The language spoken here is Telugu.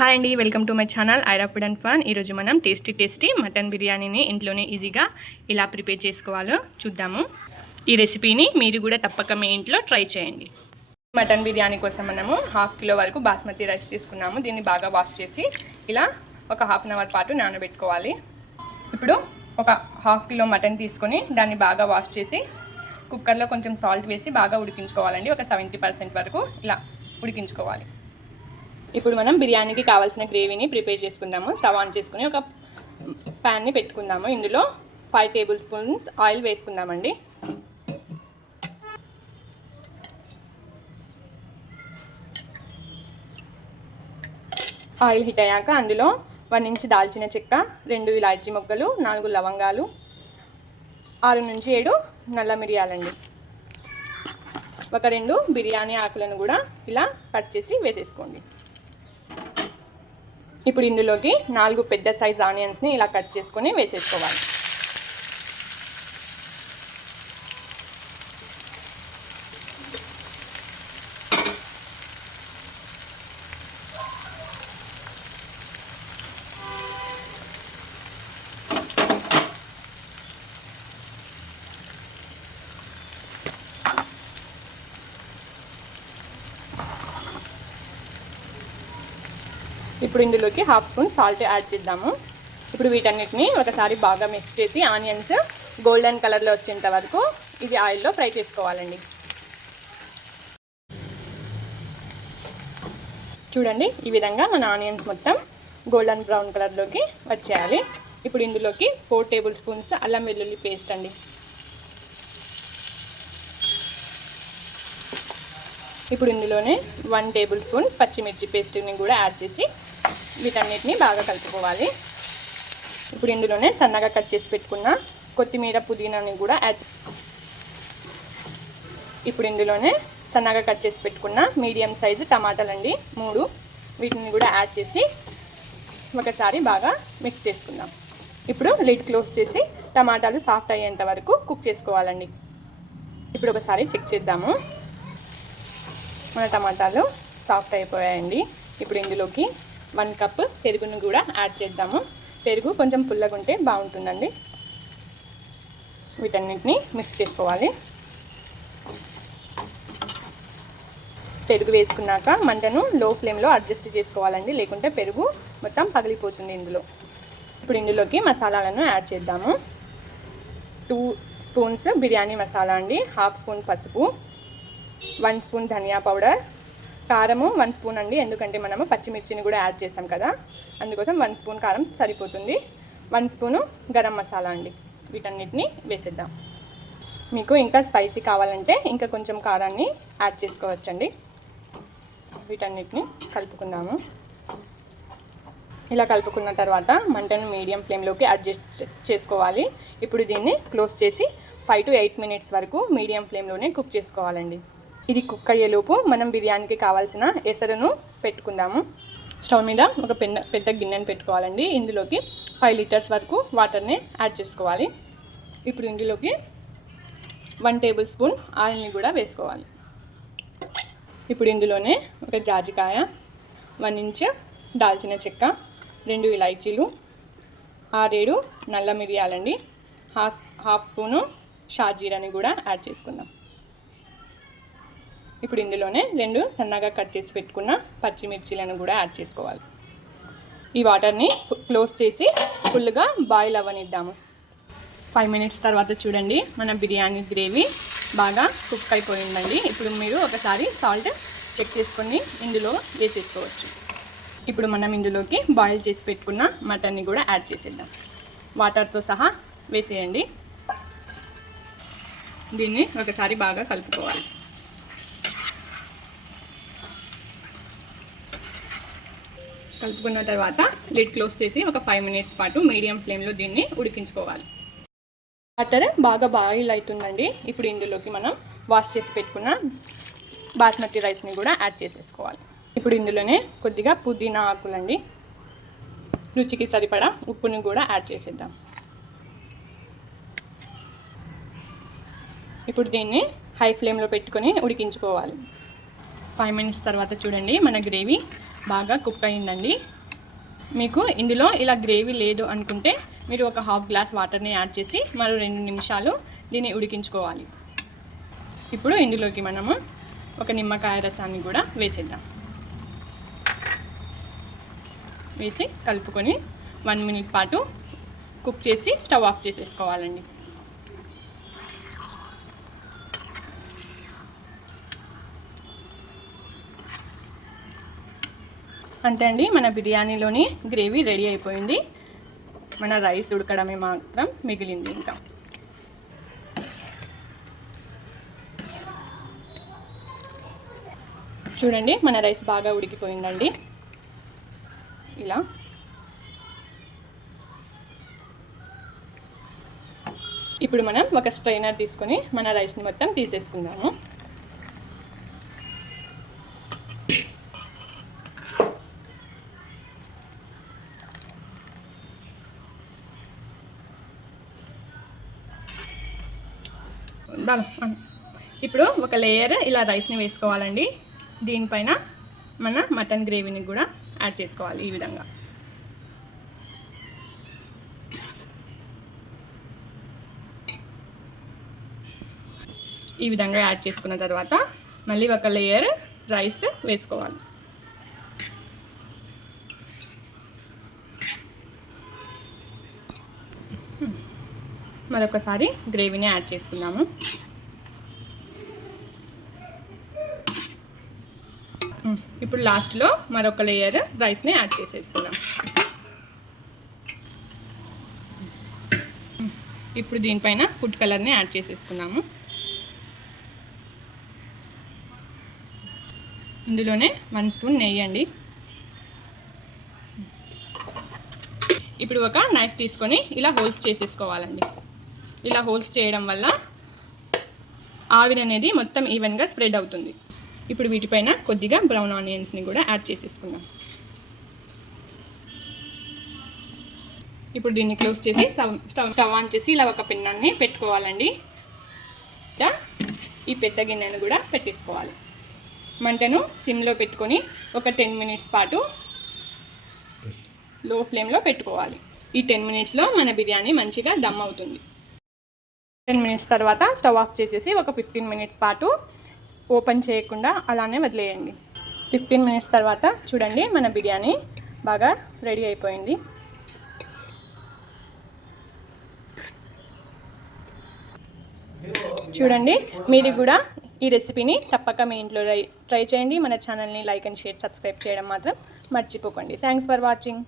హాయ్ అండి, welcome to my channel Aira food and fun. ఈరోజు మనం టేస్టీ మటన్ బిర్యానీని ఇంట్లోనే ఈజీగా ఇలా ప్రిపేర్ చేసుకోవాలో చూద్దాము. ఈ రెసిపీని మీరు కూడా తప్పక మీ ఇంట్లో ట్రై చేయండి. మటన్ బిర్యానీ కోసం మనము 1/2 కిలో వరకు బాస్మతి రైస్ తీసుకున్నాము. దీన్ని బాగా వాష్ చేసి ఇలా ఒక 1/2 అవర్ పాటు నానబెట్టుకోవాలి. ఇప్పుడు ఒక 1/2 కిలో మటన్ తీసుకొని దాన్ని బాగా వాష్ చేసి కుక్కర్లో కొంచెం సాల్ట్ వేసి బాగా ఉడికించుకోవాలండి. ఒక 70% వరకు ఇలా ఉడికించుకోవాలి. ఇప్పుడు మనం బిర్యానీకి కావాల్సిన గ్రేవీని ప్రిపేర్ చేసుకుందాము. స్టవ్ ఆన్ చేసుకుని ఒక ప్యాన్ని పెట్టుకుందాము. ఇందులో 5 టేబుల్ స్పూన్స్ ఆయిల్ వేసుకుందామండి. ఆయిల్ హీట్ అయ్యాక అందులో 1 ఇంచ్ దాల్చిన చెక్క, 2 ఇలాచీ మొగ్గలు, 4 లవంగాలు, 6 నుంచి 7 నల్ల మిరియాలండి. ఒక 2 బిర్యానీ ఆకులను కూడా ఇలా కట్ చేసి వేసేసుకోండి. ఇప్పుడు ఇందులోకి 4 పెద్ద సైజ్ ఆనియన్స్ని ఇలా కట్ చేసుకొని వేసేసుకోవాలి. ఇప్పుడు ఇందులోకి 1/2 స్పూన్ సాల్ట్ యాడ్ చేద్దాము. ఇప్పుడు వీటన్నిటిని ఒకసారి బాగా మిక్స్ చేసి ఆనియన్స్ గోల్డెన్ కలర్లో వచ్చేంత వరకు ఇది ఆయిల్లో ఫ్రై చేసుకోవాలండి. చూడండి, ఈ విధంగా మన ఆనియన్స్ మొత్తం గోల్డెన్ బ్రౌన్ కలర్లోకి వచ్చేయాలి. ఇప్పుడు ఇందులోకి 4 టేబుల్ స్పూన్స్ అల్లం వెల్లుల్లి పేస్ట్ అండి. ఇప్పుడు ఇందులోనే 1 టేబుల్ స్పూన్ పచ్చిమిర్చి పేస్ట్ని కూడా యాడ్ చేసి వీటన్నిటిని బాగా కలుపుకోవాలి. ఇప్పుడు ఇందులోనే సన్నగా కట్ చేసి పెట్టుకున్న కొత్తిమీర, పుదీనాని కూడా యాడ్. ఇప్పుడు ఇందులోనే సన్నగా కట్ చేసి పెట్టుకున్న మీడియం సైజు టమాటాలండి 3, వీటిని కూడా యాడ్ చేసి ఒకసారి బాగా మిక్స్ చేసుకుందాం. ఇప్పుడు లిడ్ క్లోజ్ చేసి టమాటాలు సాఫ్ట్ అయ్యేంత వరకు కుక్ చేసుకోవాలండి. ఇప్పుడు ఒకసారి చెక్ చేద్దాము. మన టమాటాలు సాఫ్ట్ అయిపోయాయండి. ఇప్పుడు ఇందులోకి 1 కప్ పెరుగును కూడా యాడ్ చేద్దాము. పెరుగు కొంచెం పుల్లగా ఉంటే బాగుంటుందండి. వీటన్నిటిని మిక్స్ చేసుకోవాలి. పెరుగు వేసుకున్నాక మంటను లో ఫ్లేమ్లో అడ్జస్ట్ చేసుకోవాలండి, లేకుంటే పెరుగు మొత్తం పగిలిపోతుంది ఇందులో. ఇప్పుడు ఇందులోకి మసాలాలను యాడ్ చేద్దాము. 2 స్పూన్స్ బిర్యానీ మసాలా అండి, 1/2 స్పూన్ పసుపు, 1 స్పూన్ ధనియా పౌడర్, కారము 1 స్పూన్ అండి, ఎందుకంటే మనము పచ్చిమిర్చిని కూడా యాడ్ చేసాం కదా, అందుకోసం 1 స్పూన్ కారం సరిపోతుంది. 1 స్పూను గరం మసాలా అండి. వీటన్నిటిని వేసేద్దాం. మీకు ఇంకా స్పైసీ కావాలంటే ఇంకా కొంచెం కారాన్ని యాడ్ చేసుకోవచ్చండి. వీటన్నిటిని కలుపుకుందాము. ఇలా కలుపుకున్న తర్వాత మంటను మీడియం ఫ్లేమ్లోకి అడ్జస్ట్ చేసుకోవాలి. ఇప్పుడు దీన్ని క్లోజ్ చేసి 5 to 8 మినిట్స్ వరకు మీడియం ఫ్లేమ్లోనే కుక్ చేసుకోవాలండి. ఇది కుక్ అయ్యేలోపు మనం బిర్యానీకి కావాల్సిన ఎసరును పెట్టుకుందాము. స్టవ్ మీద ఒక పెద్ద గిన్నెను పెట్టుకోవాలండి. ఇందులోకి 5 లీటర్స్ వరకు వాటర్ని యాడ్ చేసుకోవాలి. ఇప్పుడు ఇందులోకి 1 టేబుల్ స్పూన్ ఆయిల్ని కూడా వేసుకోవాలి. ఇప్పుడు ఇందులోనే ఒక జాజికాయ, 1 ఇంచ్ దాల్చిన చెక్క, 2 ఇలాచీలు, 6-7 నల్ల మిరియాలండి, 1/2 స్పూను షాజీరాని కూడా యాడ్ చేసుకుందాం. ఇప్పుడు ఇందులోనే 2 సన్నగా కట్ చేసి పెట్టుకున్న పచ్చిమిర్చీలను కూడా యాడ్ చేసుకోవాలి. ఈ వాటర్ని క్లోజ్ చేసి ఫుల్గా బాయిల్ అవ్వనిద్దాము. 5 మినిట్స్ తర్వాత చూడండి, మన బిర్యానీ గ్రేవీ బాగా కుక్ అయిపోయిందండి. ఇప్పుడు మీరు ఒకసారి సాల్ట్ చెక్ చేసుకొని ఇందులో వేసేసుకోవచ్చు. ఇప్పుడు మనం ఇందులోకి బాయిల్ చేసి పెట్టుకున్న మటన్ని కూడా యాడ్ చేసేద్దాం. వాటర్తో సహా వేసేయండి. దీన్ని ఒకసారి బాగా కలుపుకోవాలి. కలుపుకున్న తర్వాత లిడ్ క్లోజ్ చేసి ఒక 5 మినిట్స్ పాటు మీడియం ఫ్లేమ్లో దీన్ని ఉడికించుకోవాలి. వాటర్ బాగా బాయిల్ అవుతుందండి. ఇప్పుడు ఇందులోకి మనం వాష్ చేసి పెట్టుకున్న బాస్మతి రైస్ని కూడా యాడ్ చేసేసుకోవాలి. ఇప్పుడు ఇందులోనే కొద్దిగా పుదీనా ఆకులండి, రుచికి సరిపడా ఉప్పుని కూడా యాడ్ చేసేద్దాం. ఇప్పుడు దీన్ని హై ఫ్లేమ్లో పెట్టుకొని ఉడికించుకోవాలి. 5 మినిట్స్ తర్వాత చూడండి, మన గ్రేవీ బాగా కుక్ అయిందండి. మీకు ఇందులో ఇలా గ్రేవీ లేదు అనుకుంటే మీరు ఒక హాఫ్ గ్లాస్ వాటర్ని యాడ్ చేసి మరో 2 నిమిషాలు దీన్ని ఉడికించుకోవాలి. ఇప్పుడు ఇందులోకి మనము ఒక నిమ్మకాయ రసాన్ని కూడా వేసేద్దాం. వేసి కలుపుకొని 1 మినిట్ పాటు కుక్ చేసి స్టవ్ ఆఫ్ చేసేసుకోవాలండి. అంతే అండి, మన బిర్యానీలోని గ్రేవీ రెడీ అయిపోయింది. మన రైస్ ఉడకడమే మాత్రం మిగిలింది. ఇంకా చూడండి, మన రైస్ బాగా ఉడికిపోయిందండి. ఇలా ఇప్పుడు మనం ఒక స్ట్రైనర్ తీసుకొని మన రైస్ని మొత్తం తీసేసుకుందాము. ఇప్పుడు ఒక లేయర్ ఇలా రైస్ని వేసుకోవాలండి. దీనిపైన మన మటన్ గ్రేవీని కూడా యాడ్ చేసుకోవాలి. ఈ విధంగా యాడ్ చేసుకున్న తర్వాత మళ్ళీ ఒక లేయర్ రైస్ వేసుకోవాలి. మరొకసారి గ్రేవీని యాడ్ చేసుకున్నాము. ఇప్పుడు లాస్ట్లో మరొక లేయర్ రైస్ని యాడ్ చేసేసుకుందాం. ఇప్పుడు దీనిపైన ఫుడ్ కలర్ని యాడ్ చేసేసుకున్నాము. ఇందులోనే 1 స్పూన్ నెయ్యి అండి. ఇప్పుడు ఒక నైఫ్ తీసుకొని ఇలా హోల్స్ చేసేసుకోవాలండి. ఇలా హోల్స్ చేయడం వల్ల ఆవిరి అనేది మొత్తం ఈవెన్గా స్ప్రెడ్ అవుతుంది. ఇప్పుడు వీటిపైన కొద్దిగా బ్రౌన్ ఆనియన్స్ని కూడా యాడ్ చేసేసుకుందాం. ఇప్పుడు దీన్ని క్లోజ్ చేసి స్టవ్ ఆన్ చేసి ఇలా ఒక పిన్నాన్ని పెట్టుకోవాలండి. ఈ పెట్ట గిన్నెను కూడా పెట్టేసుకోవాలి. మంటను సిమ్లో పెట్టుకొని ఒక 10 మినిట్స్ పాటు లో ఫ్లేమ్లో పెట్టుకోవాలి. ఈ 10 మినిట్స్లో మన బిర్యానీ మంచిగా దమ్ అవుతుంది. 10 మినిట్స్ తర్వాత స్టవ్ ఆఫ్ చేసేసి ఒక 15 మినిట్స్ పాటు ఓపెన్ చేయకుండా అలానే వదిలేయండి. 15 మినిట్స్ తర్వాత చూడండి, మన బిర్యానీ బాగా రెడీ అయిపోయింది. చూడండి, మీరు కూడా ఈ రెసిపీని తప్పక మీ ఇంట్లో ట్రై చేయండి. మన ఛానల్ని లైక్ అండ్ షేర్, సబ్స్క్రైబ్ చేయడం మాత్రం మర్చిపోకండి. Thanks for watching.